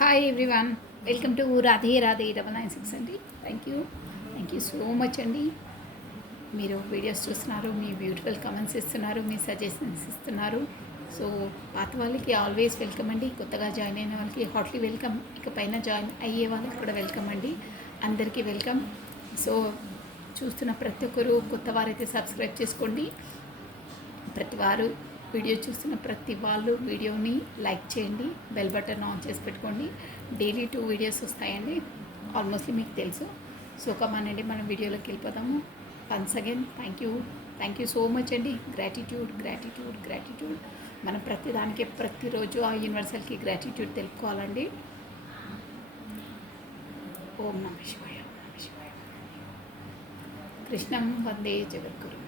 Hi everyone, welcome to Radhe Radhe 996 అండి. Thank you so much అండి. మీరు వీడియోస్ చూస్తున్నారు, మీ బ్యూటిఫుల్ కమెంట్స్ ఇస్తున్నారు, మీ సజెషన్స్ ఇస్తున్నారు. సో పాత వాళ్ళకి ఆల్వేస్ వెల్కమ్ అండి, కొత్తగా జాయిన్ అయిన వాళ్ళకి హార్ట్లీ వెల్కమ్, ఇక పైన జాయిన్ అయ్యే వాళ్ళకి కూడా వెల్కమ్ అండి. అందరికీ వెల్కమ్. సో చూస్తున్న ప్రతి ఒక్కరు కొత్త వారైతే సబ్స్క్రైబ్ చేసుకోండి. ప్రతి వారు వీడియో చూస్తున్న ప్రతి వాళ్ళు వీడియోని లైక్ చేయండి, బెల్ బటన్ ఆన్ చేసి పెట్టుకోండి. డైలీ 2 వీడియోస్ వస్తాయండి, ఆల్మోస్ట్లీ మీకు తెలుసు. సో కమానండి, మనం వీడియోలోకి వెళ్ళిపోతాము. Once again thank you so much అండి. గ్రాటిట్యూడ్. మనం ప్రతిదానికి ప్రతిరోజు ఆ యూనివర్సల్కి గ్రాటిట్యూడ్ తెలుపుకోవాలండి. ఓం నమ శివాయ. కృష్ణం వందే జగద్గురు.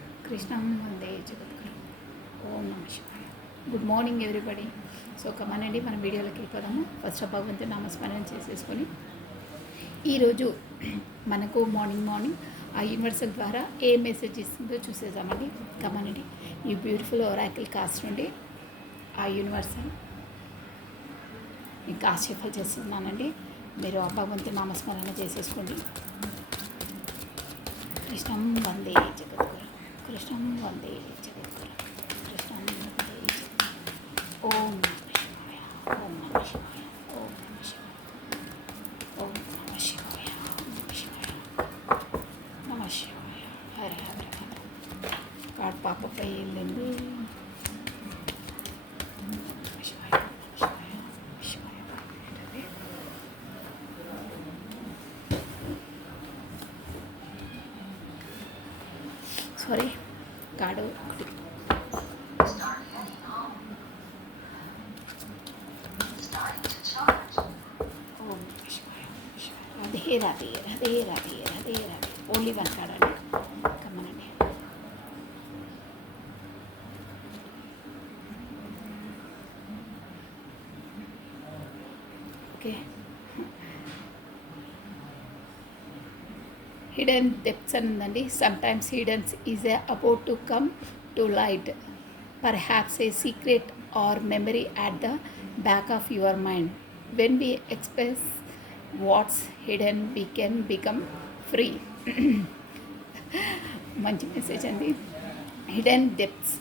ఓం నమ శివాయ. Good morning everybody. సో కమానండి, మనం వీడియోలోకి వెళ్ళిపోదాము. ఫస్ట్ ఆఫ్ భగవంతుని నామస్మరణ చేసేసుకొని ఈరోజు మనకు మార్నింగ్ ఆ యూనివర్సల్ ద్వారా ఏ మెసేజ్ ఇస్తుందో చూసేద్దామండి. కమానండి, ఈ బ్యూటిఫుల్ ఒరాకిల్ కాస్ట్ నుండి ఆ యూనివర్సల్ ఇంకా ఆశీర్వాదాలు చేస్తున్నానండి. మీరు ఆ భగవంతుని నామస్మరణ చేసేసుకోండి. కృష్ణం వందే జగద్గురు. ఓం నమ శివాయ. హర హర హర. కాడు పాపపై వెళ్ళింది. సారీ, కాడు ఒకటి. రాధే. ఓన్లీ వన్ కాడండి. కమ్మనండి. ఓకే, హిడెన్ డెప్త్స్ అని ఉందండి. Sometimes hiddens is about to come to light, perhaps a secret or memory at the back of your mind. When we express what's hidden, we can become free. మంచి message అండి. Hidden depths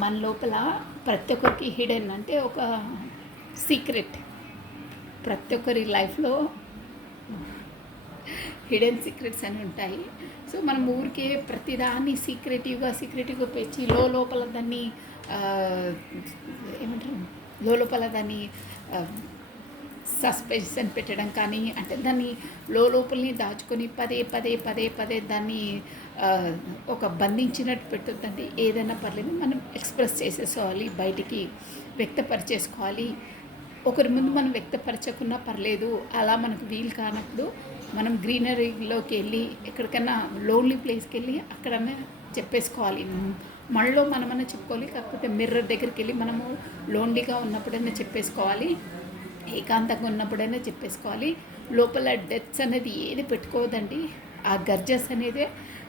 మన లోపల ప్రతి ఒక్కరికి hidden అంటే ఒక secret. ప్రతి ఒక్కరి లైఫ్లో హిడెన్ సీక్రెట్స్ అని ఉంటాయి. సో మనం ఊరికే ప్రతిదాన్ని సీక్రెటివ్గా పెంచి లోపల దాన్ని ఏమంటారు, లోపల దాన్ని సస్పెన్షన్ పెట్టడం కానీ, అంటే దాన్ని లోపలని దాచుకొని పదే దాన్ని ఒక బంధించినట్టు పెట్టొద్దండి. ఏదైనా పర్లేదు, మనం ఎక్స్ప్రెస్ చేసేసుకోవాలి, బయటికి వ్యక్తపరిచేసుకోవాలి. ఒకరి ముందు మనం వ్యక్తపరచకున్నా పర్లేదు. అలా మనకు వీలు కానప్పుడు మనం గ్రీనరీలోకి వెళ్ళి, ఎక్కడికైనా లోన్లీ ప్లేస్కి వెళ్ళి అక్కడనే చెప్పేసుకోవాలి. మనలో మనమన్నా చెప్పుకోవాలి, కాకపోతే మిర్రర్ దగ్గరికి వెళ్ళి మనము లోన్లీగా ఉన్నప్పుడైనా చెప్పేసుకోవాలి, ఏకాంతంగా ఉన్నప్పుడైనా చెప్పేసుకోవాలి. లోపల డెత్స్ అనేది ఏది పెట్టుకోవద్దండి. ఆ గర్జస్ అనేది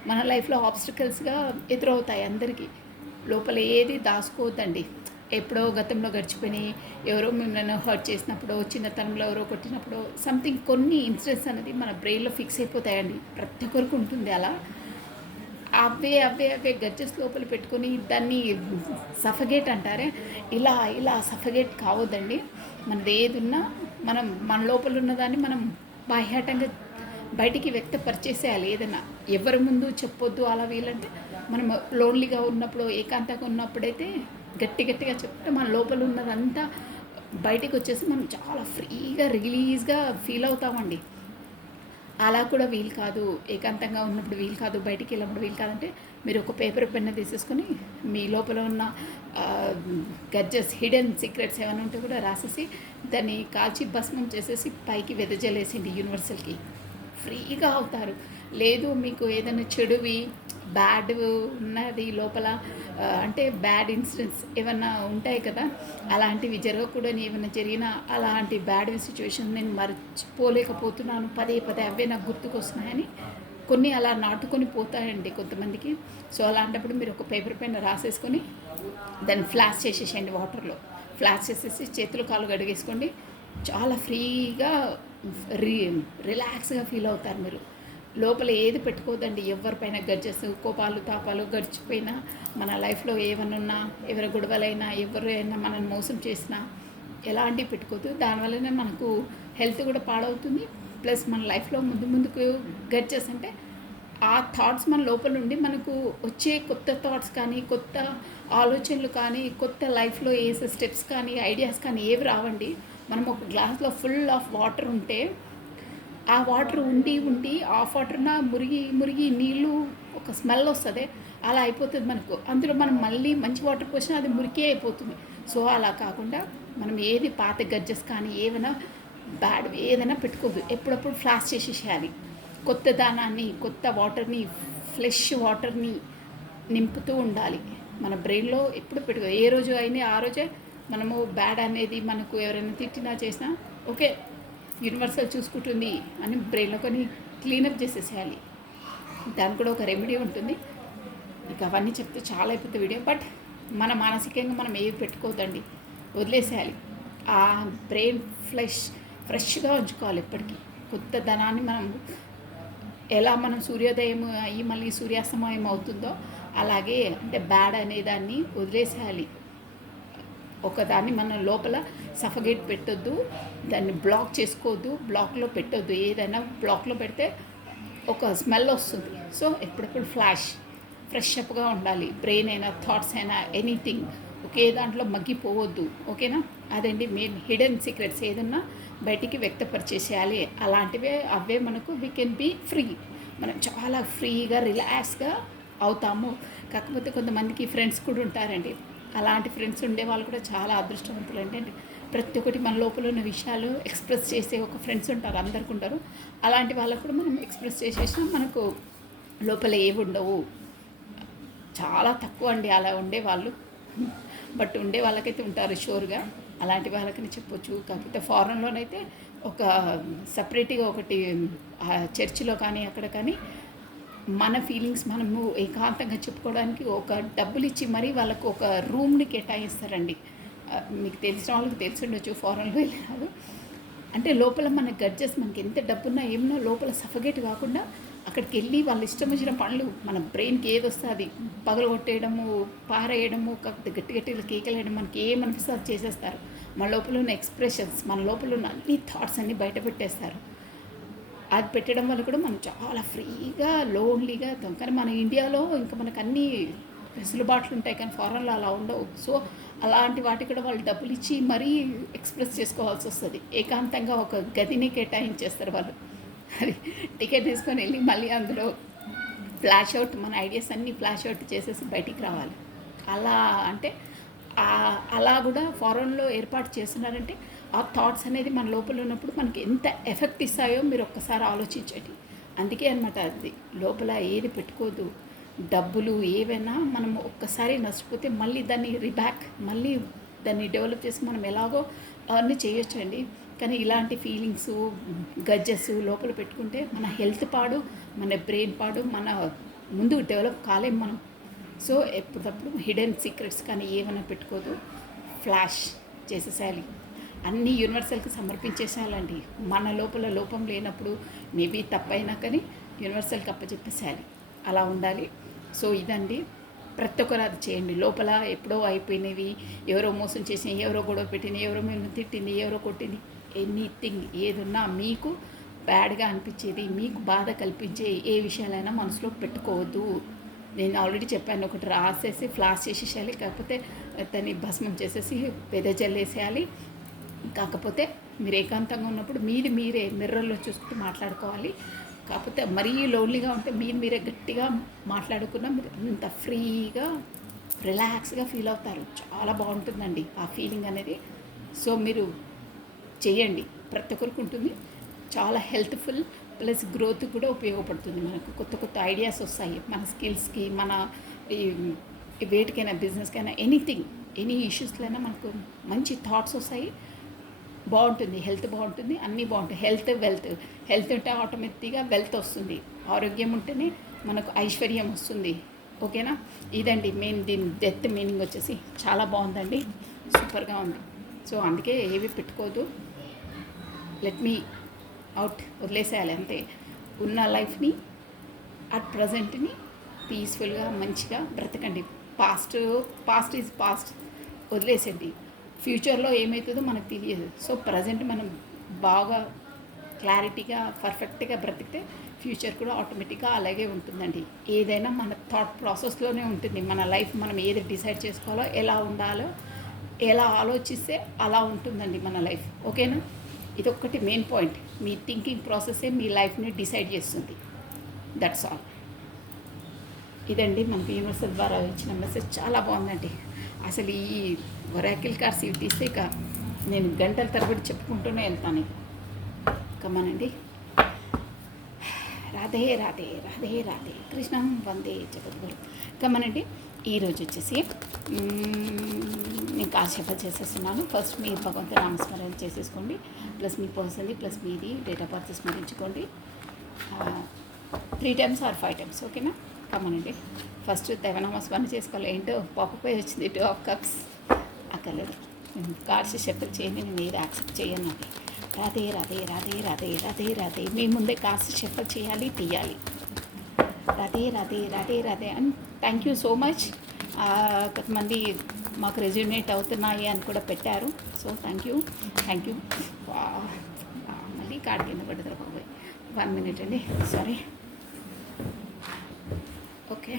మన లైఫ్లో ఆబ్స్టికల్స్గా ఎదురవుతాయి అందరికీ. లోపల ఏది దాచుకోవద్దండి. ఎప్పుడో గతంలో గడిచిపోయి ఎవరో మిమ్మల్ని హర్ట్ చేసినప్పుడు, చిన్నతనంలో ఎవరో కొట్టినప్పుడు, సంథింగ్ కొన్ని ఇన్సిడెంట్స్ అనేది మన బ్రెయిన్లో ఫిక్స్ అయిపోతాయండి. ప్రతి ఒక్కరికి ఉంటుంది అలా. అవే గడ్జెస్ లోపల పెట్టుకొని దాన్ని సఫగేట్ అంటారే, ఇలా సఫగేట్ కావద్దండి. మనది ఏది ఉన్నా మనం మన లోపల ఉన్నదాన్ని మనం బాహ్యాటంగా బయటికి వ్యక్తపరిచేసేయాలి. ఏదైనా ఎవరి ముందు చెప్పొద్దు. అలా వీలంటే మనం లోన్లీగా ఉన్నప్పుడు, ఏకాంతంగా ఉన్నప్పుడైతే గట్టిగా చెప్తే మన లోపల ఉన్నదంతా బయటికి వచ్చేసి మనం చాలా ఫ్రీగా రిలీజ్గా ఫీల్ అవుతామండి. అలా కూడా వీలు కాదు, ఏకాంతంగా ఉన్నప్పుడు వీలు కాదు, బయటికి వెళ్ళినప్పుడు వీలు కాదంటే మీరు ఒక పేపర్ పెన్ను తీసేసుకొని మీ లోపల ఉన్న గడ్జెస్, హిడెన్ సీక్రెట్స్ ఏమైనా ఉంటే కూడా రాసేసి దాన్ని కాల్చి భస్మం చేసేసి పైకి వెదజలేసింది యూనివర్సల్కి. ఫ్రీగా అవుతారు. లేదు మీకు ఏదైనా చెడువి బ్యాడ్ ఉన్నది లోపల, అంటే బ్యాడ్ ఇన్సిడెంట్స్ ఏమన్నా ఉంటాయి కదా, అలాంటివి జరగకూడని ఏమైనా జరిగినా, అలాంటి బ్యాడ్ సిచ్యువేషన్ నేను మర్చిపోలేకపోతున్నాను, పదే అవే నాకు గుర్తుకొస్తున్నాయని కొన్ని అలా నాటుకొని పోతాయండి కొంతమందికి. సో అలాంటప్పుడు మీరు ఒక పేపర్ పైన రాసేసుకొని దాన్ని ఫ్లాష్ చేసేసేయండి వాటర్లో. ఫ్లాష్ చేసేసి చేతులు కాళ్ళు కడిగేసుకోండి. చాలా ఫ్రీగా రి రిలాక్స్గా ఫీల్ అవుతారు మీరు. లోపల ఏది పెట్టుకోవద్దండి. ఎవరిపైన గడ్జెస్, కోపాలు, తాపాలు గడిచిపోయినా, మన లైఫ్లో ఏమన్నా ఉన్నా, ఎవరి గొడవలైనా, ఎవరైనా మనల్ని మోసం చేసినా ఎలాంటివి పెట్టుకోవద్దు. దానివల్లనే మనకు హెల్త్ కూడా పాడవుతుంది. ప్లస్ మన లైఫ్లో ముందు ముందుకు గడ్జెస్ అంటే ఆ థాట్స్ మన లోపల నుండి మనకు వచ్చే కొత్త థాట్స్ కానీ, కొత్త ఆలోచనలు కానీ, కొత్త లైఫ్లో వేసే స్టెప్స్ కానీ, ఐడియాస్ కానీ ఏవి రావండి. మనం ఒక గ్లాస్లో ఫుల్ ఆఫ్ వాటర్ ఉంటే ఆ వాటర్ ఉండి ఉండి ఆఫ్ వాటర్న మురిగి మురిగి నీళ్ళు ఒక స్మెల్ వస్తుంది. అలా అయిపోతుంది మనకు. అందులో మనం మళ్ళీ మంచి వాటర్ పోసినా అది మురికే అయిపోతుంది. సో అలా కాకుండా మనం ఏది పాత గడ్జెస్ కానీ ఏమైనా బ్యాడ్ ఏదైనా పెట్టుకోవద్దు. ఎప్పుడప్పుడు ఫ్లాష్ చేసేసేయాలి. కొత్త దానాన్ని, కొత్త వాటర్ని, ఫ్రెష్ వాటర్ని నింపుతూ ఉండాలి. మన బ్రెయిన్లో ఎప్పుడు పెట్టుకో ఏ రోజు అయినా ఆ రోజే మనము బ్యాడ్ అనేది మనకు ఎవరైనా తిట్టినా చేసినా ఓకే యూనివర్సల్ చూసుకుంటుంది అని బ్రెయిన్లో కొన్ని క్లీనప్ చేసేసేయాలి. దానికి కూడా ఒక రెమెడీ ఉంటుంది. ఇక అవన్నీ చెప్తే చాలా అయిపోతుంది వీడియో. బట్ మన మానసికంగా మనం ఏవి పెట్టుకోవద్దండి, వదిలేసేయాలి. ఆ బ్రెయిన్ ఫ్రెష్గా ఉంచుకోవాలి ఎప్పటికీ. కొత్త ధనాన్ని మనం ఎలా మనం సూర్యోదయం అయ్యి మళ్ళీ సూర్యాస్తమయం అవుతుందో అలాగే అంటే బ్యాడ్ అనే దాన్ని వదిలేసేయాలి. ఒకదాన్ని మన లోపల సఫగేట్ పెట్టొద్దు, దాన్ని బ్లాక్ చేసుకోవద్దు, బ్లాక్లో పెట్టొద్దు. ఏదైనా బ్లాక్లో పెడితే ఒక స్మెల్ వస్తుంది. సో ఎప్పుడప్పుడు ఫ్రెష్ అప్గా ఉండాలి. బ్రెయిన్ అయినా థాట్స్ అయినా ఎనీథింగ్ ఒకే దాంట్లో మగ్గిపోవద్దు. ఓకేనా? అదండి మెయిన్ హిడెన్ సీక్రెట్స్. ఏదన్నా బయటికి వ్యక్తపరిచేసేయాలి. అలాంటివే అవే మనకు వీ కెన్ బీ ఫ్రీ. మనం చాలా ఫ్రీగా రిలాక్స్గా అవుతాము. కాకపోతే కొంతమందికి ఫ్రెండ్స్ కూడా ఉంటారండి. అలాంటి ఫ్రెండ్స్ ఉండే వాళ్ళు కూడా చాలా అదృష్టవంతులు. అంటే ప్రతి ఒక్కటి మన లోపల ఉన్న విషయాలు ఎక్స్ప్రెస్ చేసే ఒక ఫ్రెండ్స్ ఉంటారు, అందరికి ఉంటారు. అలాంటి వాళ్ళకు కూడా మనం ఎక్స్ప్రెస్ చేసేసినా మనకు లోపల ఏవి ఉండవు. చాలా తక్కువ అండి అలా ఉండేవాళ్ళు. బట్ ఉండే వాళ్ళకైతే ఉంటారు షూర్గా. అలాంటి వాళ్ళకని చెప్పొచ్చు. కాకపోతే ఫారెన్లోనైతే ఒక సపరేట్గా ఒకటి చర్చిలో కానీ అక్కడ కానీ మన ఫీలింగ్స్ మనము ఏకాంతంగా చెప్పుకోవడానికి ఒక డబ్బులు ఇచ్చి మరీ వాళ్ళకు ఒక రూమ్ని కేటాయిస్తారండి. మీకు తెలిసిన వాళ్ళకి తెలిసి ఉండొచ్చు, ఫారెన్లో వెళ్ళినారు అంటే లోపల మన గడ్జెస్ మనకి ఎంత డబ్బున్నా ఏమన్నా లోపల సఫగేట్ కాకుండా అక్కడికి వెళ్ళి వాళ్ళు ఇష్టం వచ్చిన పనులు మన బ్రెయిన్కి ఏది వస్తే అది పగలగొట్టేయడము, పారేయడము, కాకపోతే గట్టి గట్టిగా కేకలేయడం, మనకి ఏమనిపిస్తే అది చేసేస్తారు. మన లోపల ఉన్న ఎక్స్ప్రెషన్స్, మన లోపల ఉన్న అన్ని థాట్స్ అన్నీ బయట పెట్టేస్తారు. అది పెట్టడం వల్ల కూడా మనం చాలా ఫ్రీగా లోన్లీగా అవుతాం. కానీ మన ఇండియాలో ఇంకా మనకు అన్నీ వెసులుబాట్లు ఉంటాయి, కానీ ఫారెన్లో అలా ఉండవు. సో అలాంటి వాటికి కూడా వాళ్ళు డబ్బులు ఇచ్చి మరీ ఎక్స్ప్రెస్ చేసుకోవాల్సి వస్తుంది. ఏకాంతంగా ఒక గదిని కేటాయించేస్తారు వాళ్ళు. అది టికెట్ తీసుకొని వెళ్ళి మళ్ళీ అందులో ఫ్లాష్ అవుట్, మన ఐడియాస్ అన్నీ ఫ్లాష్ అవుట్ చేసేసి బయటికి రావాలి. అలా అంటే అలా కూడా ఫారెన్లో ఏర్పాటు చేస్తున్నారంటే ఆ థాట్స్ అనేది మన లోపల ఉన్నప్పుడు మనకి ఎంత ఎఫెక్ట్ ఇస్తాయో మీరు ఒక్కసారి ఆలోచించండి. అందుకే అనమాట అది లోపల ఏది పెట్టుకోదు. డబ్బులు ఏవైనా మనం ఒక్కసారి నష్టపోతే మళ్ళీ దాన్ని మళ్ళీ దాన్ని డెవలప్ చేసి మనం ఎలాగో అవన్నీ చేయొచ్చండి. కానీ ఇలాంటి ఫీలింగ్స్ గజ్జెస్ లోపల పెట్టుకుంటే మన హెల్త్ పాడు, మన బ్రెయిన్ పాడు, మన ముందు డెవలప్ కాలేం మనం. సో ఎప్పటికప్పుడు హిడెన్ సీక్రెట్స్ కానీ ఏమైనా పెట్టుకోదు, ఫ్లాష్ చేసేసేయాలి. అన్నీ యూనివర్సల్కి సమర్పించేసేయాలండి. మన లోపల లోపం లేనప్పుడు మేబీ తప్పైనా కానీ యూనివర్సల్కి అప్పచెప్పేసేయాలి. అలా ఉండాలి. సో ఇదండి, ప్రతి ఒక్కరు అది చేయండి. లోపల ఎప్పుడో అయిపోయినవి, ఎవరో మోసం చేసి, ఎవరో గొడవ పెట్టింది, ఎవరో మేము తిట్టింది, ఎవరో కొట్టింది, ఎనీథింగ్ ఏదున్నా మీకు బ్యాడ్గా అనిపించేది, మీకు బాధ కల్పించే ఏ విషయాలైనా మనసులో పెట్టుకోవద్దు. నేను ఆల్రెడీ చెప్పాను, ఒకటి రాసేసి ఫ్లాష్ చేసేసేయాలి, కాకపోతే దాన్ని భస్మం చేసేసి వెదజల్లేసేయాలి. కాకపోతే మీరు ఏకాంతంగా ఉన్నప్పుడు మీరే మిర్రర్లో చూసుకుంటూ మాట్లాడుకోవాలి. కాకపోతే మరీ లోన్లీగా ఉంటే మీరే గట్టిగా మాట్లాడుకున్నా మీరు అంత ఫ్రీగా రిలాక్స్గా ఫీల్ అవుతారు. చాలా బాగుంటుందండి ఆ ఫీలింగ్ అనేది. సో మీరు చేయండి, ప్రతి ఒక్కరికి ఉంటుంది. చాలా హెల్త్ఫుల్ ప్లస్ గ్రోత్ కూడా ఉపయోగపడుతుంది. మనకు కొత్త కొత్త ఐడియాస్ వస్తాయి, మన స్కిల్స్కి, మన వేటికైనా, బిజినెస్కైనా, ఎనీ ఇష్యూస్లైనా మనకు మంచి థాట్స్ వస్తాయి. బాగుంటుంది, హెల్త్ బాగుంటుంది, అన్నీ బాగుంటాయి. హెల్త్ ఉంటే ఆటోమేటిక్గా వెల్త్ వస్తుంది. ఆరోగ్యం ఉంటేనే మనకు ఐశ్వర్యం వస్తుంది. ఓకేనా? ఇదండి మెయిన్, దీని డెత్ మీనింగ్ వచ్చేసి చాలా బాగుందండి, సూపర్గా ఉంది. సో అందుకే ఏవి పెట్టుకోదు. లెట్ మీ అవుట్ వదిలేసేయాలి అంతే. ఉన్న లైఫ్ని అట్ ప్రజెంట్ని పీస్ఫుల్గా మంచిగా బ్రతకండి. పాస్ట్ ఈజ్ పాస్ట్, వదిలేసండి. ఫ్యూచర్లో ఏమవుతుందో మనకు తెలియదు. సో ప్రజెంట్ మనం బాగా క్లారిటీగా పర్ఫెక్ట్గా బ్రతికితే ఫ్యూచర్ కూడా ఆటోమేటిక్గా అలాగే ఉంటుందండి. ఏదైనా మన థాట్ ప్రాసెస్లోనే ఉంటుంది. మన లైఫ్ మనం ఏది డిసైడ్ చేసుకోవాలో, ఎలా ఉండాలో, ఎలా ఆలోచిస్తే అలా ఉంటుందండి మన లైఫ్. ఓకేనా? ఇదొక్కటి మెయిన్ పాయింట్. మీ థింకింగ్ ప్రాసెసే మీ లైఫ్ని డిసైడ్ చేస్తుంది. That's all. ఇదండి మనకు యూనివర్సల్ ద్వారా ఇచ్చిన మెసేజ్. చాలా బాగుందండి. అసలు ఈ ఒరాకిల్ కార్డ్స్ ఇవి తీస్తే ఇక నేను గంటల తరబడి చెప్పుకుంటూనే వెళ్తాను. కమ్మనండి. రాధే రాధే రాధే రాధే కృష్ణం వందే జగద్గురు. కమ్మనండి. ఈరోజు వచ్చేసి నేను కాసేపు చేసేస్తున్నాను. ఫస్ట్ మీరు భగవంతుని నామస్మరణ చేసేసుకోండి. ప్లస్ మీ పర్సన్ది ప్లస్ మీది డేట్ ఆఫ్ బర్త్ స్మరించుకోండి 3 times or 5 times. ఓకేనా? కమ్మనండి. ఫస్ట్ దైవనామస్మరణ చేసుకోవాలి. ఏంటో పాపపై వచ్చింది 2 of cups. అక్కర్లేదు. కార్డ్స్ షఫల్ చేయండి. నేను ఏది యాక్సెప్ట్ చేయను. అది రాధే రాధే రాధే రాధే రాధే రాధే. మీ ముందే కార్డ్స్ షఫల్ చేయాలి, తీయాలి. Radhe Radhe Radhe Radhe. And thank you so much. కొంతమంది మాకు రెజ్యూనేట్ అవుతున్నాయి అని కూడా పెట్టారు. So thank you. మళ్ళీ కార్డ్ కింద పడుతుంది బాబాయ్. 1 minute అండి, సారీ. ఓకే.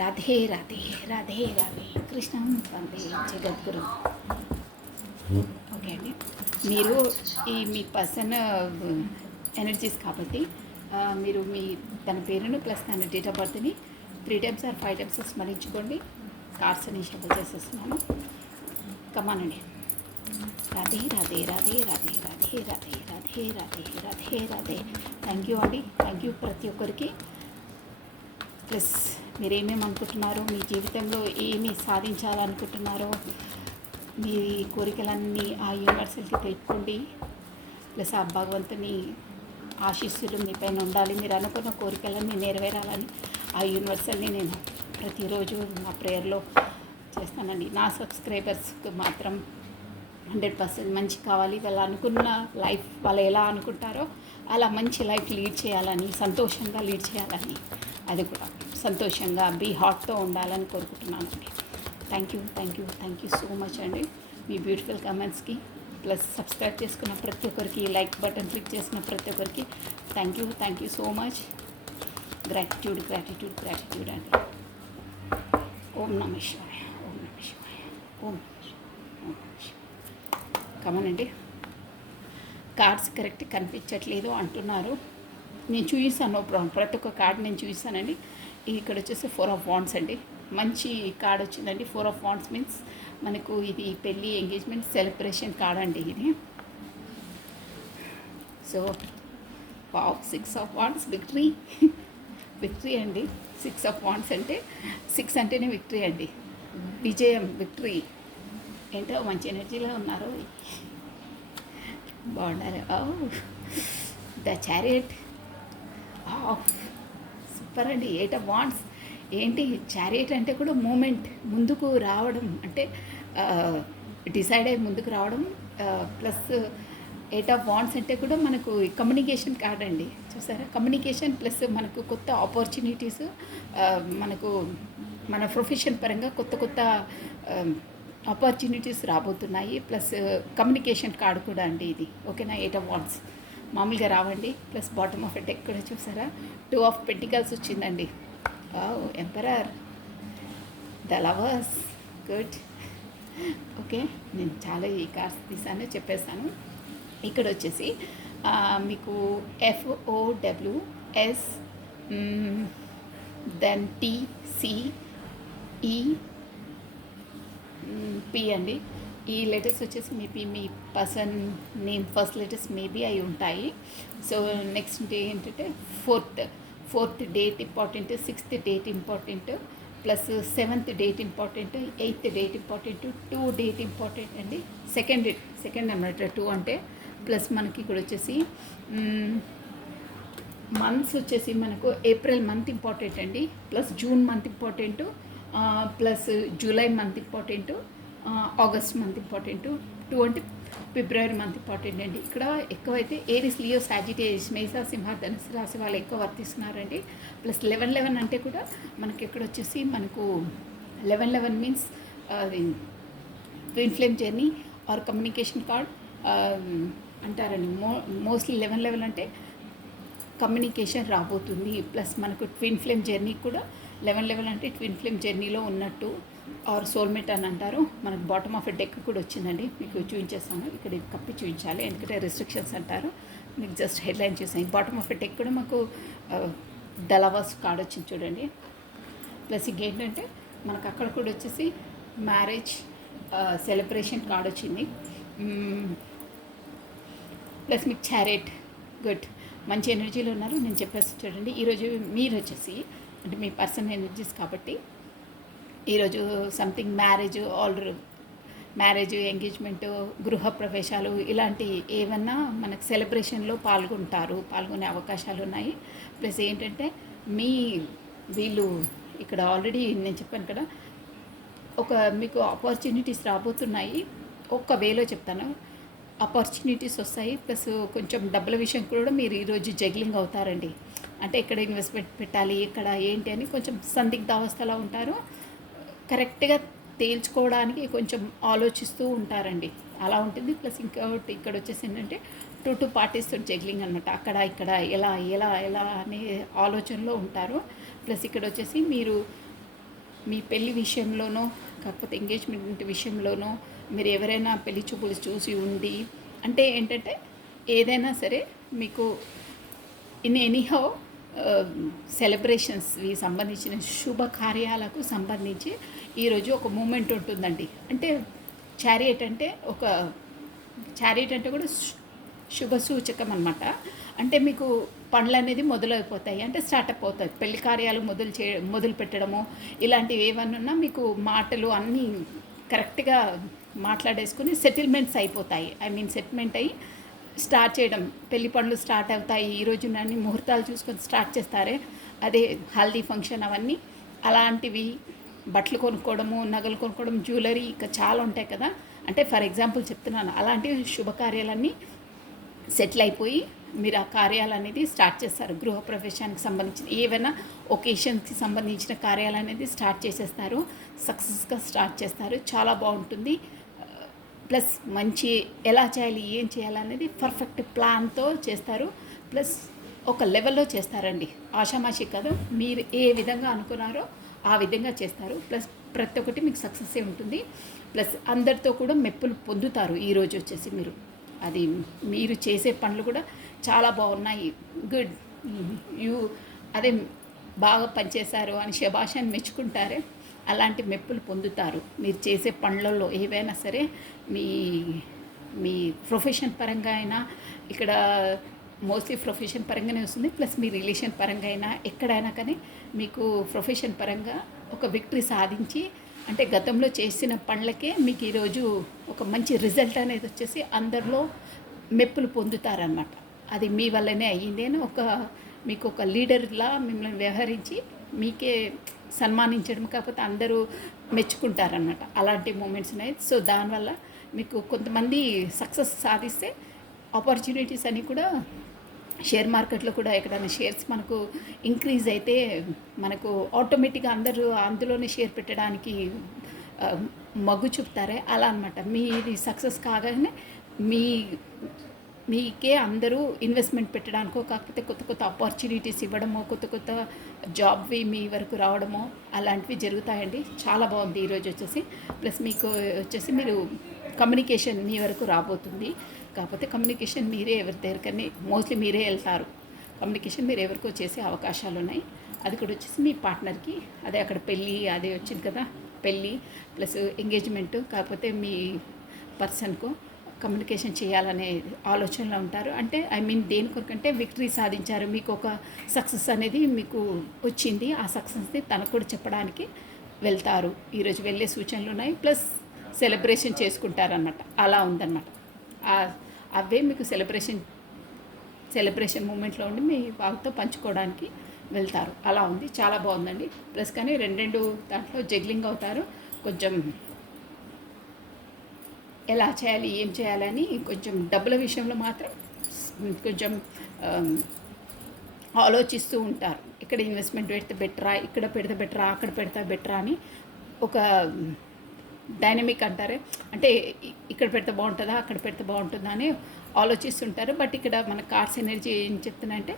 రాధే రాధే రాధే రాధే కృష్ణం వందే జగద్గురు. ఓకే అండి. మీరు మీ పర్సన్ ఎనర్జీస్ కాబట్టి మీరు తన పేరును ప్లస్ తన డేట్ ఆఫ్ బర్త్ని 3 times or 5 times స్మరించుకోండి. కార్డ్స్ అని షఫల్ చేసేస్తున్నాను. కమానండి. రాధే రాధే రాధే రాధే రాధే రాధే రాధే రాధే రాధే రాధే. థ్యాంక్ యూ అండి. థ్యాంక్ యూ ప్రతి ఒక్కరికి. ప్లస్ మీరేమేమి అనుకుంటున్నారో, మీ జీవితంలో ఏమి సాధించాలనుకుంటున్నారో, మీ కోరికలన్నీ ఆ యూనివర్సల్కి తెలుపుకోండి. ప్లస్ ఆ భగవంతుని ఆశీస్సులు మీ పైన ఉండాలి. మీరు అనుకున్న కోరికలన్నీ నెరవేరాలని ఆ యూనివర్సల్ని నేను ప్రతిరోజు నా ప్రేయర్లో చేస్తానండి. నా సబ్స్క్రైబర్స్కి మాత్రం 100% మంచి కావాలి. వాళ్ళు అనుకున్న లైఫ్ వాళ్ళు ఎలా అనుకుంటారో అలా మంచి లైఫ్ లీడ్ చేయాలని, సంతోషంగా లీడ్ చేయాలని, అది కూడా సంతోషంగా హార్ట్తో ఉండాలని కోరుకుంటున్నానండి. థ్యాంక్ యూ సో మచ్ అండి. మీ బ్యూటిఫుల్ కమెంట్స్కి ప్లస్ సబ్స్క్రైబ్ చేసుకున్న ప్రతి ఒక్కరికి, లైక్ బటన్ క్లిక్ చేసిన ప్రతి ఒక్కరికి thank you so much. Gratitude అండి. ఓం నమః శివాయ. కమనండి. కార్డ్స్ కరెక్ట్ కనిపించట్లేదు అంటున్నారు. నేను చూపిస్తాను, నో ప్రాబ్లం. ప్రతి ఒక్క కార్డ్ నేను చూపిస్తానండి. ఇక్కడ వచ్చేసి 4 of Wands అండి. మంచి కార్డ్ వచ్చిందండి. 4 of Wands మీన్స్ మనకు ఇది పెళ్ళి, ఎంగేజ్మెంట్, సెలబ్రేషన్ కార్డ్ అండి ఇది. సో 6 of Wands విక్టరీ అండి. 6 of Wands అంటే 6 అంటేనే విక్టరీ అండి. విజయం, విక్టరీ. ఏంటో మంచి ఎనర్జీలో ఉన్నారు, బాగున్నారు. ద చారియట్, సూపర్ అండి. 8 of Wands ఏంటి, చారియట్ అంటే కూడా మూమెంట్, ముందుకు రావడం, అంటే డిసైడ్ అయ్యి ముందుకు రావడం. ప్లస్ 8 of Wands అంటే కూడా మనకు కమ్యూనికేషన్ కార్డ్ అండి. చూసారా? కమ్యూనికేషన్ ప్లస్ మనకు కొత్త ఆపర్చునిటీస్, మనకు మన ప్రొఫెషన్ పరంగా కొత్త ఆపర్చునిటీస్ రాబోతున్నాయి. ప్లస్ కమ్యూనికేషన్ కార్డు కూడా అండి ఇది. ఓకేనా? 8 of Wands మామూలుగా రావండి. ప్లస్ బాటమ్ ఆఫ్ డెక్ కూడా చూసారా? 2 of Pentacles వచ్చిందండి. Emperor, the lovers, good. Okay, నేను చాలా ఈ కార్డ్స్ తీసాను, చెప్పేస్తాను. ఇక్కడ వచ్చేసి మీకు FOWS దెన్ TCEP అండి. ఈ లెటర్స్ వచ్చేసి మీ person name first letters maybe అయి ఉంటాయి. సో నెక్స్ట్ డే ఏంటంటే fourth date important, 6th date important, plus 7th date important, 8th date important, 2 date important అండి. సెకండ్ అన్నమాట 2 అంటే. ప్లస్ మనకి ఇక్కడ వచ్చేసి మంత్స్ వచ్చేసి మనకు ఏప్రిల్ మంత్ ఇంపార్టెంట్ అండి, plus June month important, plus July month important, August month important. 2 అంటే ఫిబ్రవరి మంత్ ఇంపార్టెంట్ అండి. ఇక్కడ ఎక్కువైతే ఏరిస్, లియో, సాజిటేరియస్, మేష, సింహ, ధనుసు రాశి వాళ్ళు ఎక్కువ వర్తిస్తున్నారండి. ప్లస్ 11 అంటే కూడా మనకి ఇక్కడ వచ్చేసి మనకు 11 మీన్స్ అది twin flame journey or communication card అంటారండి. మోస్ట్లీ 11 అంటే కమ్యూనికేషన్ రాబోతుంది. ప్లస్ మనకు ట్విన్ ఫ్లేమ్ జర్నీ కూడా 11 అంటే ట్విన్ ఫ్లేమ్ జర్నీలో ఉన్నట్టు ఆర్ సోల్మేట్ అని అంటారు. మనకు బాటమ్ ఆఫ్ ఎ డెక్ కూడా వచ్చిందండి, మీకు చూపించేస్తాను. ఇక్కడ ఇది కప్పి చూపించాలి ఎందుకంటే రెస్ట్రిక్షన్స్ అంటారు. మీకు జస్ట్ హెడ్లైన్ చూసాను. బాటమ్ ఆఫ్ ఎ డెక్ కూడా మాకు డలవర్స్ కార్డ్ వచ్చింది చూడండి. ప్లస్ ఇంకేంటంటే మనకు అక్కడ కూడా వచ్చేసి మ్యారేజ్ సెలబ్రేషన్ కార్డ్ వచ్చింది. ప్లస్ మీకు చారెట్ గుడ్ మంచి ఎనర్జీలో ఉన్నారు. నేను చెప్పేసి చూడండి, ఈరోజు మీరు వచ్చేసి అంటే మీ పర్సనల్ ఎనర్జీస్ కాబట్టి ఈరోజు సంథింగ్ మ్యారేజ్ ఎంగేజ్మెంటు, గృహ ప్రవేశాలు ఇలాంటి ఏమన్నా మనకు సెలబ్రేషన్లో పాల్గొనే అవకాశాలు ఉన్నాయి. ప్లస్ ఏంటంటే వీళ్ళు ఇక్కడ ఆల్రెడీ నేను చెప్పాను కదా, మీకు ఆపర్చునిటీస్ రాబోతున్నాయి. ఒక్క వేలో చెప్తాను, ఆపర్చునిటీస్ వస్తాయి. ప్లస్ కొంచెం డబ్బుల విషయం కూడా మీరు ఈరోజు జగ్లింగ్ అవుతారండి. అంటే ఎక్కడ ఇన్వెస్ట్మెంట్ పెట్టాలి, ఇక్కడ ఏంటి అని కొంచెం సందిగ్ధావస్థలో ఉంటారు. కరెక్ట్గా తేల్చుకోవడానికి కొంచెం ఆలోచిస్తూ ఉంటారండి, అలా ఉంటుంది. ప్లస్ ఇంకోటి ఇక్కడ వచ్చేసి ఏంటంటే 2 పార్టీస్తో జగ్లింగ్ అనమాట. అక్కడ ఇక్కడ ఎలా ఎలా ఎలా అనే ఆలోచనలో ఉంటారు. ప్లస్ ఇక్కడ వచ్చేసి మీరు మీ పెళ్లి విషయంలోనో కాకపోతే ఎంగేజ్మెంట్ విషయంలోనో మీరు ఎవరైనా పెళ్లి చూపులు చూసి ఉండి అంటే ఏంటంటే ఏదైనా సరే మీకు ఎనీహౌ సెలబ్రేషన్స్కి సంబంధించిన శుభకార్యాలకు సంబంధించి ఈరోజు ఒక మూమెంట్ ఉంటుందండి. అంటే చారియట్ అంటే కూడా శుభ సూచకం అనమాట. అంటే మీకు పనులు అనేది మొదలైపోతాయి, అంటే స్టార్ట్అప్ అవుతాయి. పెళ్లి కార్యాలు మొదలు పెట్టడము ఇలాంటివి ఏమన్నా మీకు మాటలు అన్నీ కరెక్ట్గా మాట్లాడేసుకుని సెటిల్మెంట్స్ అయిపోతాయి. సెటిల్మెంట్ అయ్యి స్టార్ట్ చేయడం, పెళ్లి పనులు స్టార్ట్ అవుతాయి. ఈరోజు అన్ని ముహూర్తాలు చూసుకొని స్టార్ట్ చేస్తారే, అదే హల్దీ ఫంక్షన్ అవన్నీ అలాంటివి. బట్టలు కొనుక్కోవడము, నగలు కొనుక్కోవడం, జ్యువెలరీ ఇంకా చాలా ఉంటాయి కదా. అంటే ఫర్ ఎగ్జాంపుల్ చెప్తున్నాను, అలాంటి శుభకార్యాలన్నీ సెటిల్ అయిపోయి మీరు ఆ కార్యాలు అనేది స్టార్ట్ చేస్తారు. గృహప్రవేశానికి సంబంధించిన ఏవైనా ఒకేషన్స్కి సంబంధించిన కార్యాలు అనేది స్టార్ట్ చేసేస్తారు, సక్సెస్గా స్టార్ట్ చేస్తారు. చాలా బాగుంటుంది. ప్లస్ మంచి ఎలా చేయాలి, ఏం చేయాలనేది పర్ఫెక్ట్ ప్లాన్తో చేస్తారు. ప్లస్ ఒక లెవెల్లో చేస్తారండి, ఆషామాషి కాదు. మీరు ఏ విధంగా అనుకున్నారో ఆ విధంగా చేస్తారు. ప్లస్ ప్రతి ఒక్కటి మీకు సక్సెస్సే ఉంటుంది. ప్లస్ అందరితో కూడా మెప్పులు పొందుతారు. ఈరోజు వచ్చేసి మీరు చేసే పనులు కూడా చాలా బాగున్నాయి, గుడ్ అదే బాగా పనిచేశారు అని శభాషాన్ని మెచ్చుకుంటారే, అలాంటి మెప్పులు పొందుతారు. మీరు చేసే పనులలో ఏవైనా సరే మీ ప్రొఫెషన్ పరంగా అయినా, ఇక్కడ మోస్ట్లీ ప్రొఫెషన్ పరంగానే వస్తుంది. ప్లస్ మీ రిలేషన్ పరంగా అయినా ఎక్కడైనా కానీ మీకు ప్రొఫెషన్ పరంగా ఒక విక్టరీ సాధించి, అంటే గతంలో చేసిన పనులకే మీకు ఈరోజు ఒక మంచి రిజల్ట్ అనేది వచ్చేసి అందరిలో మెప్పులు పొందుతారనమాట. అది మీ వల్లనే అయ్యింది అని మీకు ఒక లీడర్లా మిమ్మల్ని వ్యవహరించి మీకే సన్మానించడం, కాకపోతే అందరూ మెచ్చుకుంటారన్నమాట. అలాంటి మూమెంట్స్ ఉన్నాయి. సో దానివల్ల మీకు కొంతమంది సక్సెస్ సాధిస్తే ఆపర్చునిటీస్ అని కూడా షేర్ మార్కెట్లో కూడా ఎక్కడైనా షేర్స్ మనకు ఇంక్రీజ్ అయితే మనకు ఆటోమేటిక్గా అందరూ అందులోనే షేర్ పెట్టడానికి మగ్గు చూపుతారే, అలా అనమాట. మీది సక్సెస్ కాగానే మీకే అందరూ ఇన్వెస్ట్మెంట్ పెట్టడానికో, కాకపోతే కొత్త కొత్త ఆపర్చునిటీస్ ఇవ్వడమో, కొత్త జాబ్వి మీ వరకు రావడమో అలాంటివి జరుగుతాయండి. చాలా బాగుంది ఈరోజు వచ్చేసి. ప్లస్ మీకు వచ్చేసి మీరు కమ్యూనికేషన్ మీ వరకు రాబోతుంది. కాకపోతే కమ్యూనికేషన్ మీరే ఎవరి దగ్గరకని మోస్ట్లీ మీరే వెళ్తారు. కమ్యూనికేషన్ మీరు ఎవరికో చేసే అవకాశాలు ఉన్నాయి. అది కూడా వచ్చేసి మీ పార్ట్నర్కి, అదే అక్కడ పెళ్ళి అదే వచ్చింది కదా, పెళ్ళి ప్లస్ ఎంగేజ్మెంటు, కాకపోతే మీ పర్సన్కు కమ్యూనికేషన్ చేయాలనే ఆలోచనలో ఉంటారు. అంటే దేని కొరకంటే విక్టరీ సాధించారు, మీకు ఒక సక్సెస్ అనేది మీకు వచ్చింది. ఆ సక్సెస్ని తనకు కూడా చెప్పడానికి వెళ్తారు. ఈరోజు వెళ్ళే సూచనలు ఉన్నాయి. ప్లస్ సెలబ్రేషన్ చేసుకుంటారనమాట. అలా ఉందన్నమాట. అవే మీకు సెలబ్రేషన్ మూమెంట్లో ఉండి మీ వాళ్ళతో పంచుకోవడానికి వెళ్తారు. అలా ఉంది, చాలా బాగుందండి. ప్లస్ కానీ రెండు దాంట్లో జగ్లింగ్ అవుతారు. కొంచెం ఎలా చేయాలి ఏం చేయాలని కొంచెం డబ్బుల విషయంలో మాత్రం కొంచెం ఆలోచిస్తూ ఉంటారు. ఇక్కడ ఇన్వెస్ట్మెంట్ పెడితే బెటరా, ఇక్కడ పెడితే బెటరా, అక్కడ పెడితే బెటరా అని ఒక డైనమిక్ అంటారే, అంటే ఇక్కడ పెడితే బాగుంటుందా అక్కడ పెడితే బాగుంటుందా అని ఆలోచిస్తుంటారు. బట్ ఇక్కడ మన కార్డ్స్ ఎనర్జీ ఏం చెప్తున్నాయంటే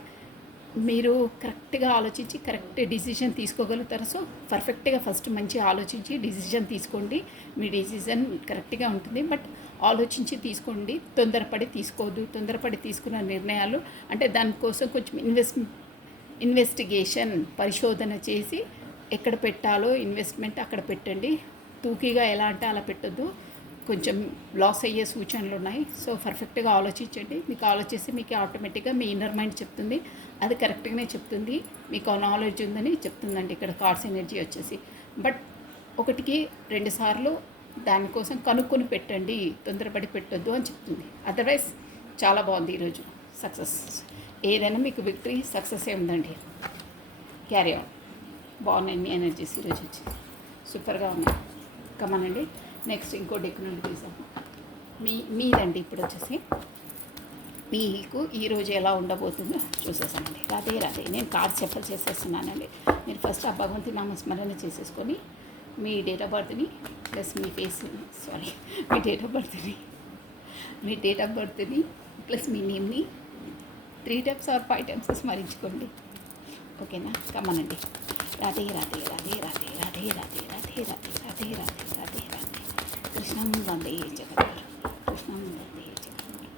మీరు కరెక్ట్గా ఆలోచించి కరెక్ట్ డిసిజన్ తీసుకోగలుగుతారు. సో పర్ఫెక్ట్గా ఫస్ట్ మంచి ఆలోచించి డిసిజన్ తీసుకోండి. మీ డిసిజన్ కరెక్ట్గా ఉంటుంది. బట్ ఆలోచించి తీసుకోండి, తొందరపడి తీసుకోవద్దు. తొందరపడి తీసుకున్న నిర్ణయాలు అంటే దానికోసం కొంచెం ఇన్వెస్టిగేషన్ పరిశోధన చేసి ఎక్కడ పెట్టాలో ఇన్వెస్ట్మెంట్ అక్కడ పెట్టండి. తూకీగా ఎలా అంటే అలా పెట్టొద్దు, కొంచెం లాస్ అయ్యే సూచనలు ఉన్నాయి. సో పర్ఫెక్ట్గా ఆలోచించండి. మీకు ఆలోచిస్తే మీకు ఆటోమేటిక్గా మీ ఇన్నర్ మైండ్ చెప్తుంది, అది కరెక్ట్గానే చెప్తుంది, మీకు ఆ నాలెడ్జ్ ఉందని చెప్తుందండి ఇక్కడ కార్డ్స్ ఎనర్జీ వచ్చేసి. బట్ ఒకటికి 2 సార్లు దానికోసం కనుక్కొని పెట్టండి, తొందరపడి పెట్టొద్దు అని చెప్తుంది. అదర్వైజ్ చాలా బాగుంది ఈరోజు. సక్సెస్ ఏదైనా మీకు విక్టరీ సక్సెస్ ఏ ఉందండి. Carry on. బాగున్నాయి మీ ఎనర్జీస్ ఈరోజు వచ్చి సూపర్గా ఉన్నాయి. కమనండి. నెక్స్ట్ ఇంకో డెక్ నుండి తీసాము. మీదండి ఇప్పుడు వచ్చేసి మీకు ఈరోజు ఎలా ఉండబోతుందో చూసేసానండి. రాధే రాధే. నేను కార్డ్స్ చెప్పలు చేసేస్తున్నానండి. మీరు ఫస్ట్ ఆ భగవంతి నామస్మరణ చేసేసుకొని మీ డేట్ ఆఫ్ బర్త్ని ప్లస్ మీ ఫేస్ మీ డేట్ ఆఫ్ బర్త్ని ప్లస్ మీ నేమ్ని 3 times or 5 times స్మరించుకోండి. ఓకేనా? కమ్మనండి. రాధే రాధే రాధే రాధే రాధే రాధే రాధే రాధే రాధే రాధే రాధే రాధే. కృష్ణం వందే జగద్గురు, కృష్ణం వందే జగద్గురు,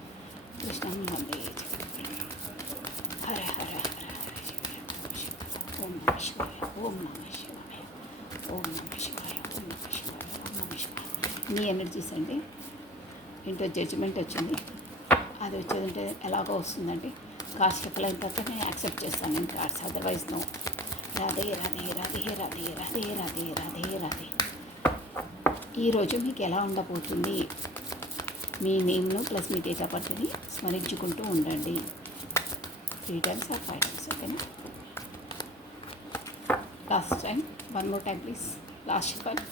కృష్ణం వందే జగద్గురు. హర హర హర హర శివ. ఓం నమ శివాయ, ఓం నమ శివాయ, ఓం నమ శివాయ, ఓం నమ శివాయ, ఓం నమ శివాయ. మీ ఎనర్జీస్ అండి. ఇంట్లో జడ్జిమెంట్ వచ్చింది, అది వచ్చేదంటే ఎలాగో వస్తుందండి. కార్డ్స్ చెప్పలేని తర్వాత నేను యాక్సెప్ట్ చేస్తాను నేను cards, otherwise no. Radhe Radhe Radhe Radhe Radhe Radhe Radhe Radhe. ఈరోజు మీకు ఎలా ఉండబోతుంది? మీ నేమ్ను ప్లస్ మీ డేట్ ఆఫ్ బర్త్ని స్మరించుకుంటూ ఉండండి 3 times or 5 times. ఓకేనా? Last time, 1 more time please. Last shuffle.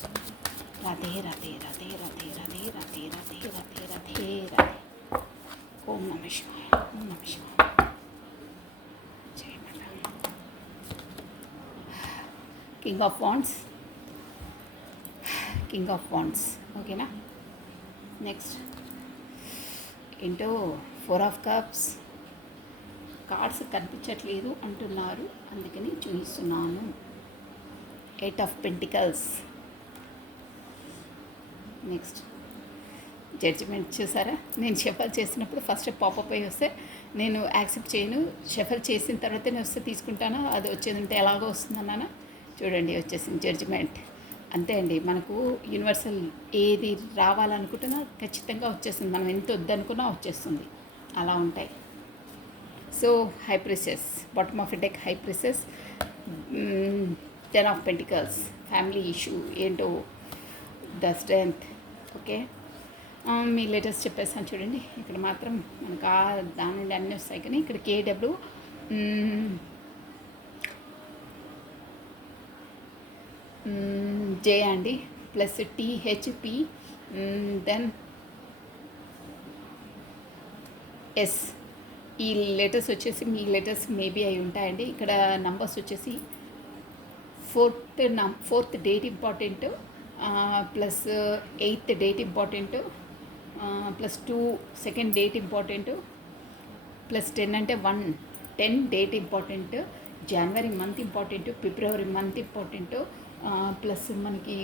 Radhe Radhe Radhe Radhe Radhe Radhe Radhe Radhe Radhe Radhe. Om Namah Shivaya, Om Namah Shivaya. జయ మాతా. King of wands. ఓకేనా? నెక్స్ట్ ఏంటో 4 of cups. కార్డ్స్ కనిపించట్లేదు అంటున్నారు, అందుకని చూపిస్తున్నాను. 8 of pentacles. Next judgement. చూసారా, నేను షఫల్ చేసినప్పుడు ఫస్ట్ పాపప్ అయ్యి వస్తే నేను యాక్సెప్ట్ చేయను, షఫల్ చేసిన తర్వాత నేను వస్తే తీసుకుంటాను, అది వచ్చేదంటే ఎలాగో వస్తుందన్నానా. చూడండి వచ్చేసింది జడ్జిమెంట్. అంతే అండి, మనకు యూనివర్సల్ ఏది రావాలనుకుంటున్నా ఖచ్చితంగా వచ్చేస్తుంది, మనం ఎంత వద్దనుకున్నా వచ్చేస్తుంది, అలా ఉంటాయి. So high priestess, bottom of deck high priestess, 10 of pentacles, family issue ఏంటో, ద స్ట్రెంత్. ఓకే, మీ లెటర్స్ చెప్పేస్తాను చూడండి. ఇక్కడ మాత్రం మనకు దాని నుండి అన్నీ వస్తాయి, కానీ ఇక్కడ KW J అండి, ప్లస్ THP, దెన్ S. ఈ లెటర్స్ వచ్చేసి మీ లెటర్స్ మేబీ అయి ఉంటాయండి. ఇక్కడ నంబర్స్ వచ్చేసి 4th date important, plus 8th date important, plus 2 second date important, plus 10 అంటే 10 డేట్ ఇంపార్టెంట్, జనవరి మంత్ ఇంపార్టెంట్, ఫిబ్రవరి మంత్ ఇంపార్టెంట్, ప్లస్ మనకి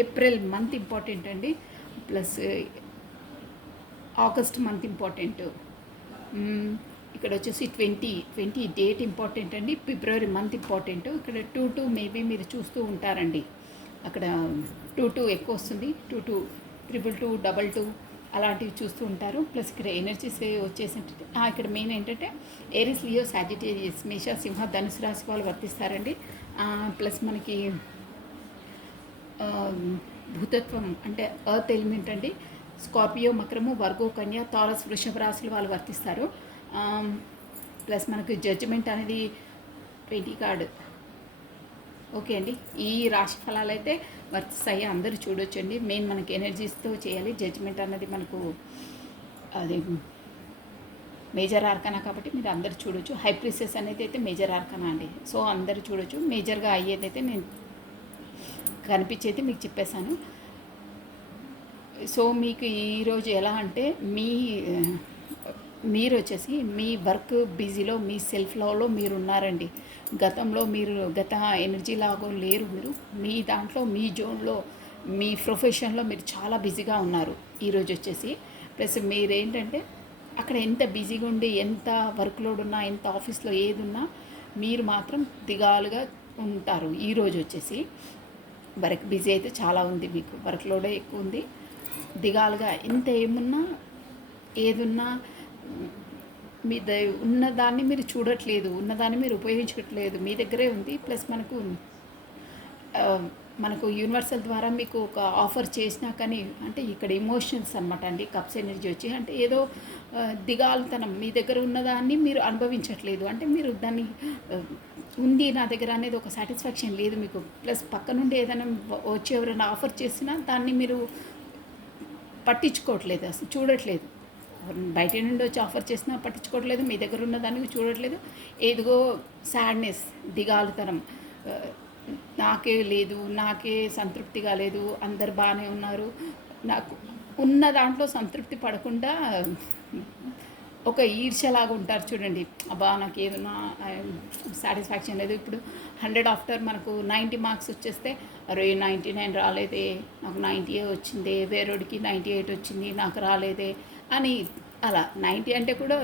ఏప్రిల్ మంత్ ఇంపార్టెంట్ అండి, ప్లస్ ఆగస్ట్ మంత్ ఇంపార్టెంట్. ఇక్కడ వచ్చేసి 20 డేట్ ఇంపార్టెంట్ అండి, ఫిబ్రవరి మంత్ ఇంపార్టెంట్. ఇక్కడ 22 maybe మీరు చూస్తూ ఉంటారండి, అక్కడ 22 ఎక్కువ వస్తుంది, 22, 222, 22 అలాంటివి చూస్తూ ఉంటారు. ప్లస్ ఇక్కడ ఎనర్జీస్ వచ్చేసి ఇక్కడ మెయిన్ ఏంటంటే ఏరిస్, లియో, సాజిటేరియస్, మేష, సింహ, ధనుసు రాశి వాళ్ళు వర్తిస్తారండి. ప్లస్ మనకి భూతత్వం అంటే ఎర్త్ ఎలిమెంట్ అండి, స్కార్పియో, మకరము, వర్గో, కన్య, తారస్, వృషభ రాశులు వాళ్ళు వర్తిస్తారు. ప్లస్ మనకు జడ్జిమెంట్ అనేది 20 కార్డు. ఓకే అండి, ఈ రాశి ఫలాలు అయితే వర్క్స్ అయ్యి అందరూ చూడొచ్చండి. మెయిన్ మనకి ఎనర్జీస్తో చేయాలి. జడ్జ్మెంట్ అన్నది మనకు అది మేజర్ ఆర్కనా కాబట్టి మీరు అందరు చూడొచ్చు. హై ప్రీసెస్ అనేది అయితే మేజర్ ఆర్కనా అండి. సో అందరు చూడొచ్చు. మేజర్గా అయ్యేదైతే నేను కనిపించేది మీకు చెప్పేశాను. సో మీకు ఈరోజు ఎలా అంటే మీరు వచ్చేసి మీ వర్క్ బిజీలో మీ సెల్ఫ్ లవ్లో మీరు ఉన్నారండి. గతంలో మీరు గత ఎనర్జీ లాగా లేరు. మీరు మీ దాంట్లో మీ జోన్లో మీ ప్రొఫెషన్లో మీరు చాలా బిజీగా ఉన్నారు ఈరోజు వచ్చేసి. ప్లస్ మీరేంటంటే అక్కడ ఎంత బిజీగా ఉండి ఎంత వర్క్ లోడ్ ఉన్నా ఎంత ఆఫీస్లో ఏది ఉన్నా మీరు మాత్రం దిగాలుగా ఉంటారు. ఈరోజు వచ్చేసి వర్క్ బిజీ అయితే చాలా ఉంది, మీకు వర్క్ లోడే ఎక్కువ ఉంది. దిగాలుగా ఎంత ఏమున్నా ఏదున్నా మీ ఉన్నదాన్ని మీరు చూడట్లేదు, ఉన్నదాన్ని మీరు ఉపయోగించట్లేదు, మీ దగ్గరే ఉంది. ప్లస్ మనకు యూనివర్సల్ ద్వారా మీకు ఒక ఆఫర్ చేసినా కానీ అంటే ఇక్కడ ఎమోషన్స్ అనమాట అండి. కప్స్ ఎనర్జీ వచ్చి అంటే ఏదో దిగాలుతనం మీ దగ్గర ఉన్నదాన్ని మీరు అనుభవించట్లేదు. అంటే మీరు దాన్ని ఉంది నా దగ్గర అనేది ఒక సాటిస్ఫాక్షన్ లేదు మీకు. ప్లస్ పక్క నుండి ఏదైనా వచ్చి ఎవరైనా ఆఫర్ చేసినా దాన్ని మీరు పట్టించుకోవట్లేదు, అసలు చూడట్లేదు. బయట నుండి వచ్చి ఆఫర్ చేసినా పట్టించుకోవట్లేదు, మీ దగ్గర ఉన్న దానికి చూడట్లేదు. ఏదిగో సాడ్నెస్, దిగాలుతనం, నాకే లేదు, నాకే సంతృప్తిగా లేదు, అందరు బాగానే ఉన్నారు, నాకు ఉన్న దాంట్లో సంతృప్తి పడకుండా ఒక ఈర్ష్యలాగా ఉంటారు చూడండి. అబ్బా నాకు ఏదన్నా సాటిస్ఫాక్షన్ లేదు. ఇప్పుడు 100 ఆఫ్టర్ మనకు 90 మార్క్స్ వచ్చేస్తే అరే 99 రాలేదే, నాకు 90 వచ్చిందే, వేరేడికి 98 వచ్చింది నాకు రాలేదే అని అలా 90 అంటే కూడా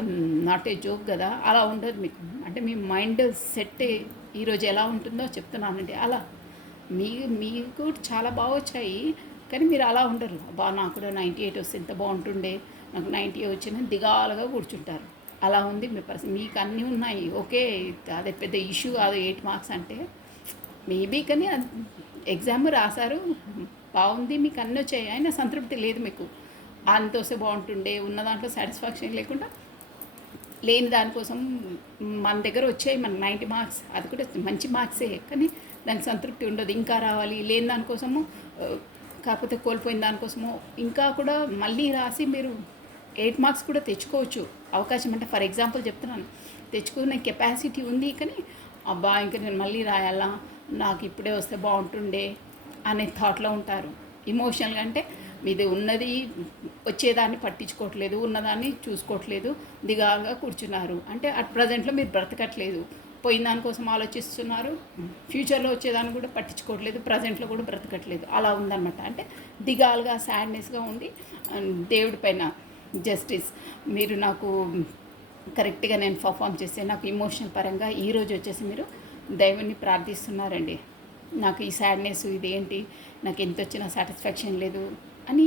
నాట్ ఏ జోక్ కదా. అలా ఉండదు మీకు. అంటే మీ మైండ్ సెట్ ఈరోజు ఎలా ఉంటుందో చెప్తున్నానండి. అలా మీకు చాలా బాగా వచ్చాయి కానీ మీరు అలా ఉండరు. అబ్బా నాకు కూడా 98 వస్తే ఎంత బాగుంటుండే, నాకు 90 వచ్చిన దిగాలుగా కూర్చుంటారు. అలా ఉంది మీ పరిస్థితి. మీకు అన్నీ ఉన్నాయి, ఓకే, అదే పెద్ద ఇష్యూ కాదు 8 మార్క్స్ అంటే. మేబీ కానీ ఎగ్జామ్ రాశారు, బాగుంది, మీకు అన్నీ వచ్చాయి, అయినా సంతృప్తి లేదు మీకు. అంత వస్తే బాగుంటుండే, ఉన్న దాంట్లో సాటిస్ఫాక్షన్ లేకుండా లేని దానికోసం మన దగ్గర వచ్చాయి మనకు 90 మార్క్స్, అది కూడా మంచి మార్క్సే, కానీ దానికి సంతృప్తి ఉండదు. ఇంకా రావాలి, లేని దానికోసము కాకపోతే కోల్పోయిన దానికోసము ఇంకా కూడా మళ్ళీ రాసి మీరు 8 మార్క్స్ కూడా తెచ్చుకోవచ్చు అవకాశం. అంటే ఫర్ ఎగ్జాంపుల్ చెప్తున్నాను, తెచ్చుకునే కెపాసిటీ ఉంది, కానీ అబ్బా ఇంకా నేను మళ్ళీ రాయాలా, నాకు ఇప్పుడే వస్తే బాగుంటుండే అనే థాట్లో ఉంటారు. ఇమోషనల్గా అంటే మీది ఉన్నది వచ్చేదాన్ని పట్టించుకోవట్లేదు, ఉన్నదాన్ని చూసుకోవట్లేదు, దిగాగా కూర్చున్నారు. అంటే అట్ ప్రజెంట్లో మీరు బ్రతకట్లేదు, పోయిన దానికోసం ఆలోచిస్తున్నారు, ఫ్యూచర్లో వచ్చేదాన్ని కూడా పట్టించుకోవట్లేదు, ప్రజెంట్లో కూడా బ్రతకట్లేదు. అలా ఉందన్నమాట. అంటే దిగాలుగా సాడ్నెస్గా ఉండి దేవుడి పైన జస్టిస్, మీరు నాకు కరెక్ట్గా నేను పర్ఫామ్ చేస్తే నాకు ఇమోషనల్ పరంగా ఈరోజు వచ్చేసి మీరు దైవాన్ని ప్రార్థిస్తున్నారండి. నాకు ఈ సాడ్నెస్ ఇదేంటి, నాకు ఎంత వచ్చినా సాటిస్ఫాక్షన్ లేదు అని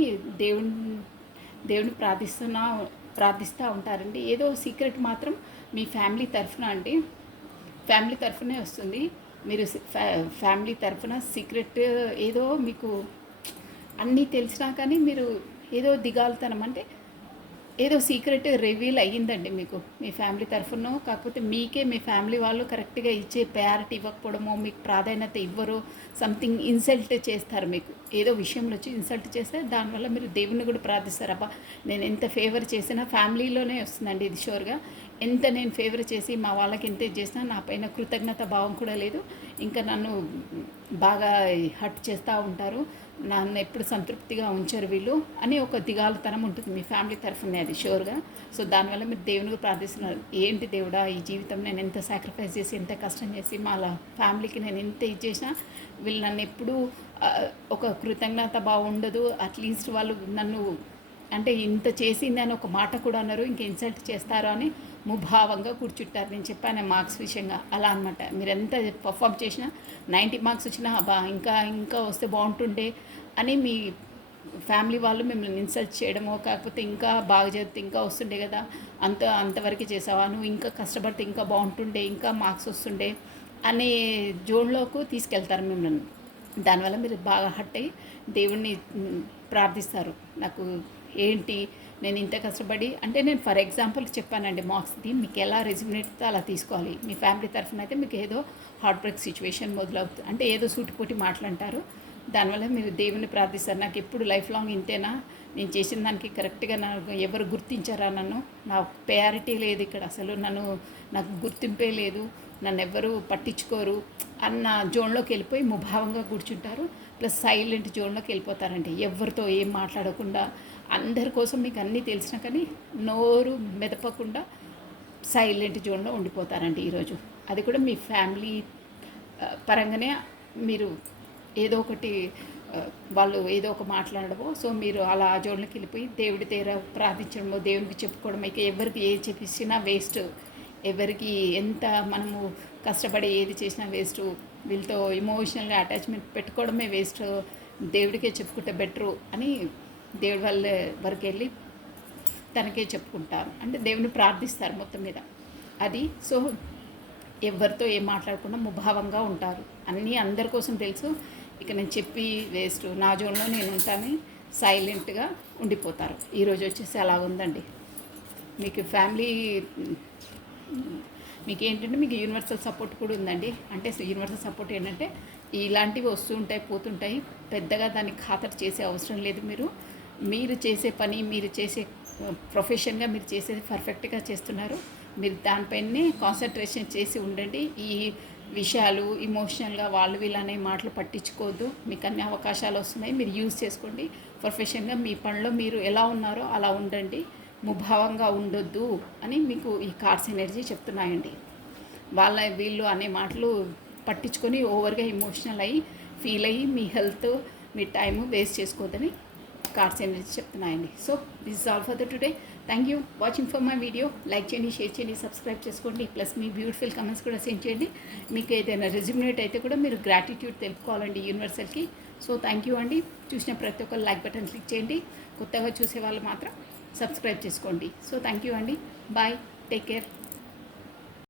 దేవుని ప్రార్థిస్తూ ఉంటారండి. ఏదో సీక్రెట్ మాత్రం మీ ఫ్యామిలీ తరఫున అండి, ఫ్యామిలీ తరఫునే వస్తుంది. మీరు ఫ్యామిలీ తరఫున సీక్రెట్ ఏదో మీకు అన్నీ తెలిసినా కానీ మీరు ఏదో దిగాలుతనం అంటే ఏదో సీక్రెట్ రివీల్ అయ్యిందండి మీకు మీ ఫ్యామిలీ తరఫున. కాకపోతే మీకే మీ ఫ్యామిలీ వాళ్ళు కరెక్ట్గా ఇచ్చే ప్రయారిటీ ఇవ్వకపోవడమో, మీకు ప్రాధాన్యత ఇవ్వరు, సంథింగ్ ఇన్సల్ట్ చేస్తారు. మీకు ఏదో విషయంలో వచ్చి ఇన్సల్ట్ చేస్తే దానివల్ల మీరు దేవుణ్ణి కూడా ప్రార్థిస్తారు. అబ్బా నేను ఎంత ఫేవర్ చేసినా ఫ్యామిలీలోనే వస్తుందండి ఇది షూర్గా. ఎంత నేను ఫేవర్ చేసి మా వాళ్ళకి ఎంత చేసినా నా పైన కృతజ్ఞత భావం కూడా లేదు, ఇంకా నన్ను బాగా హర్ట్ చేస్తూ ఉంటారు, నన్ను ఎప్పుడు సంతృప్తిగా ఉంచారు వీళ్ళు అని ఒక దిగాలుతనం ఉంటుంది మీ ఫ్యామిలీ తరఫునే అది షూర్గా. సో దానివల్ల మీరు దేవునికి ప్రార్థిస్తున్నారు, ఏంటి దేవుడా ఈ జీవితం నేను ఎంత సాక్రిఫైస్ చేసి ఎంత కష్టం చేసి మా ఫ్యామిలీకి నేను ఎంత ఇది చేసినా వీళ్ళు నన్ను ఎప్పుడూ ఒక కృతజ్ఞత భావం ఉండదు, అట్లీస్ట్ వాళ్ళు నన్ను అంటే ఇంత చేసింది అని ఒక మాట కూడా అన్నారు, ఇంకా ఇన్సల్ట్ చేస్తారు అని ముభావంగా కూర్చుంటారు. నేను చెప్పాను మార్క్స్ విషయంగా అలా అనమాట. మీరు ఎంత పర్ఫామ్ చేసినా 90 మార్క్స్ వచ్చినా బా ఇంకా వస్తే బాగుంటుండే అని మీ ఫ్యామిలీ వాళ్ళు మిమ్మల్ని ఇన్సల్ట్ చేయడమో, కాకపోతే ఇంకా బాగా చేస్తే ఇంకా వస్తుండే కదా, అంతవరకు చేసావా, నువ్వు ఇంకా కష్టపడితే ఇంకా బాగుంటుండే, ఇంకా మార్క్స్ వస్తుండే అనే జోన్లోకి తీసుకెళ్తారు మిమ్మల్ని. దానివల్ల మీరు బాగా హర్ట్ అయ్యి దేవుణ్ణి ప్రార్థిస్తారు. నాకు ఏంటి నేను ఇంత కష్టపడి అంటే నేను ఫర్ ఎగ్జాంపుల్ చెప్పానండి మార్క్స్ది, మీకు ఎలా రెజ్యుమినేట్తో అలా తీసుకోవాలి. మీ ఫ్యామిలీ తరఫున అయితే మీకు ఏదో హార్ట్ బ్రేక్ సిచ్యువేషన్ మొదలవుతుంది, అంటే ఏదో సూటిపోటి మాటలంటారు, దానివల్ల మీరు దేవుని ప్రార్థిస్తారు. నాకు ఎప్పుడు లైఫ్ లాంగ్ ఇంతేనా, నేను చేసిన దానికి కరెక్ట్గా నాకు ఎవరు గుర్తించారా, నన్ను నా ప్రయారిటీ లేదు ఇక్కడ, అసలు నాకు గుర్తింపే లేదు, నన్ను ఎవ్వరూ పట్టించుకోరు అన్న జోన్లోకి వెళ్ళిపోయి ముభావంగా కూర్చుంటారు. ప్లస్ సైలెంట్ జోన్లోకి వెళ్ళిపోతారండి. ఎవరితో ఏం మాట్లాడకుండా, అందరి కోసం మీకు అన్నీ తెలిసినా కానీ నోరు మెదపకుండా సైలెంట్ జోన్లో ఉండిపోతారండి ఈరోజు. అది కూడా మీ ఫ్యామిలీ పరంగానే మీరు ఏదో ఒకటి వాళ్ళు ఏదో ఒక మాట్లాడడమో, సో మీరు అలా ఆ జోన్లోకి వెళ్ళిపోయి దేవుడి దగ్గర ప్రార్థించడమో, దేవునికి చెప్పుకోవడం, ఇక ఎవరికి ఏది చెప్పినా వేస్ట్, ఎవరికి ఎంత మనము కష్టపడి ఏది చేసినా వేస్ట్, వీళ్ళతో ఎమోషనల్గా అటాచ్మెంట్ పెట్టుకోవడమే వేస్ట్, దేవుడికే చెప్పుకుంటే బెటరు అని దేవుడి వాళ్ళ వరకు వెళ్ళి తనకే చెప్పుకుంటారు. అంటే దేవుని ప్రార్థిస్తారు మొత్తం మీద అది. సో ఎవరితో ఏం మాట్లాడకుండా ముభావంగా ఉంటారు. అన్నీ అందరి కోసం తెలుసు, ఇక నేను చెప్పి వేస్ట్, నా జోన్లో నేను ఉంటాను, సైలెంట్గా ఉండిపోతారు. ఈరోజు వచ్చేసి అలా ఉందండి. మీకు ఫ్యామిలీ మీకు ఏంటంటే మీకు యూనివర్సల్ సపోర్ట్ కూడా ఉందండి. అంటే యూనివర్సల్ సపోర్ట్ ఏంటంటే ఇలాంటివి వస్తూ ఉంటాయి, పోతుంటాయి, పెద్దగా దానికి ఖాతరు చేసే అవసరం లేదు. మీరు చేసే పని, మీరు చేసే ప్రొఫెషన్గా మీరు చేసేది పర్ఫెక్ట్గా చేస్తున్నారు. మీరు దానిపైనే కాన్సన్ట్రేషన్ చేసి ఉండండి. ఈ విషయాలు ఇమోషనల్గా వాళ్ళు వీళ్ళనే మాటలు పట్టించుకోవద్దు. మీకు అన్ని అవకాశాలు వస్తున్నాయి, మీరు యూజ్ చేసుకోండి. ప్రొఫెషన్గా మీ పనిలో మీరు ఎలా ఉన్నారో అలా ఉండండి, ముభావంగా ఉండొద్దు అని మీకు ఈ కార్డ్స్ ఎనర్జీ చెప్తున్నాయండి. వీళ్ళు అనే మాటలు పట్టించుకొని ఓవర్గా ఎమోషనల్ అయ్యి ఫీల్ అయ్యి మీ హెల్త్, మీ టైము వేస్ట్ చేసుకోవద్దని కార్డ్స్ ఎనర్జీ చెప్తున్నాయండి. So this is all for the today. Thank you watching for my video. Like చేయండి, షేర్ చేయండి, సబ్స్క్రైబ్ చేసుకోండి. ప్లస్ మీ బ్యూటిఫుల్ కమెంట్స్ కూడా సెండ్ చేయండి. మీకు ఏదైనా రెజ్యూమినేట్ అయితే కూడా మీరు గ్రాటిట్యూడ్ తెలుపుకోవాలండి యూనివర్సల్కి. సో థ్యాంక్ యూ అండి. చూసిన ప్రతి ఒక్కరు లైక్ బటన్ క్లిక్ చేయండి. కొత్తగా చూసే వాళ్ళు మాత్రం సబ్స్క్రైబ్ చేసుకోండి. సో థ్యాంక్ యూ అండి. Bye, take care.